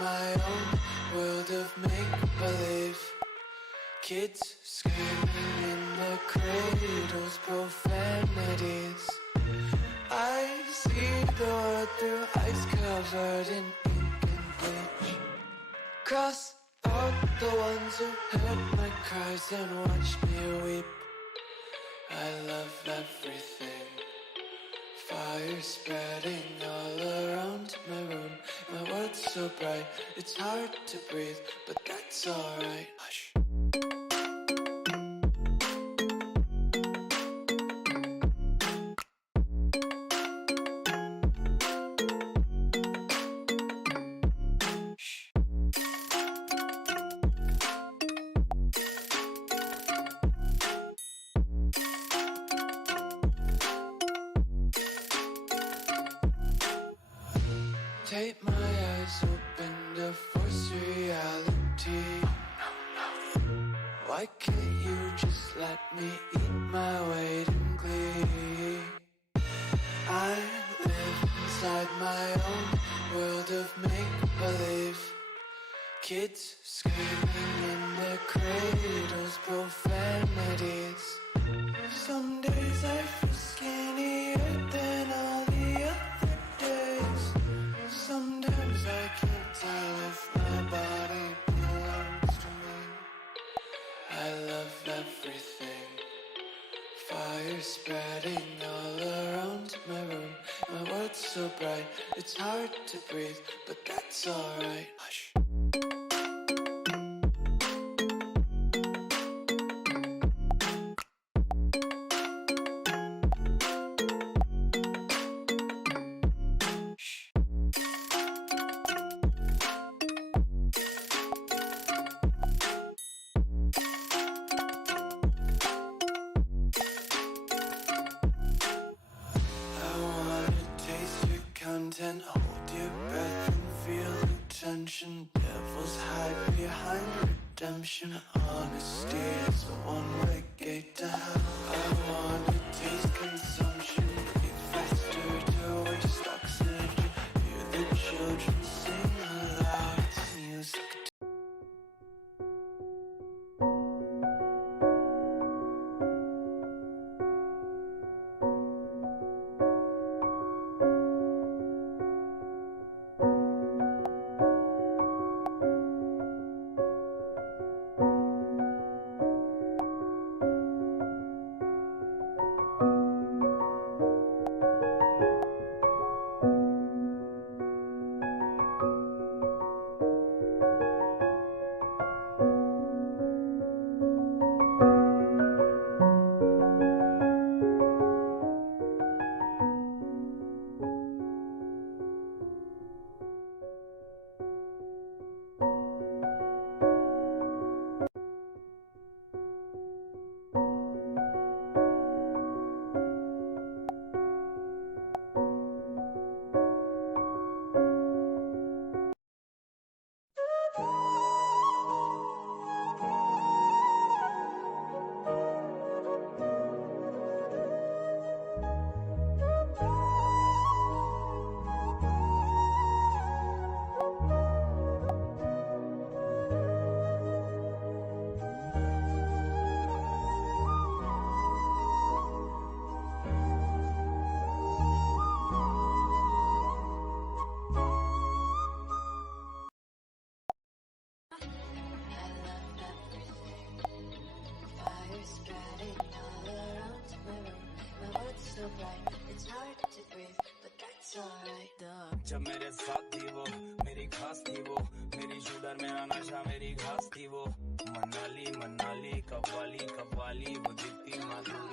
my own world of make-believe. Kids screaming in the cradles, profanities. I see the world through ice covered in ink and bleach. Cross out the ones who heard my cries and watched me weep. I love everything. Fire spreading all around my room. My world's so bright, it's hard to breathe, but that's alright. Hush. Tape my eyes open to force reality. Why can't you just let me eat my weight in glee? I live inside my own world of make-believe. Kids screaming in their cradles, profanities. Some days I feel skinnier than all the other days. Sometimes I can't tell if my body belongs to me. I love everything. Fire spreading all around my room. My world's so bright, it's hard to breathe, but that's alright. Hush. And hold your breath and feel the tension. Devils hide behind redemption. Honesty is a one-way gate to hell. I wanna taste consumption. Breathe faster to waste oxygen. Hear the children sing aloud. It's music. जब मेरे साथ थी वो मेरी खास थी वो मेरी शूटर मेरा नशा मेरी घास थी वो मनाली मनाली कव्वाली कव्वाली वो दिखती मालूम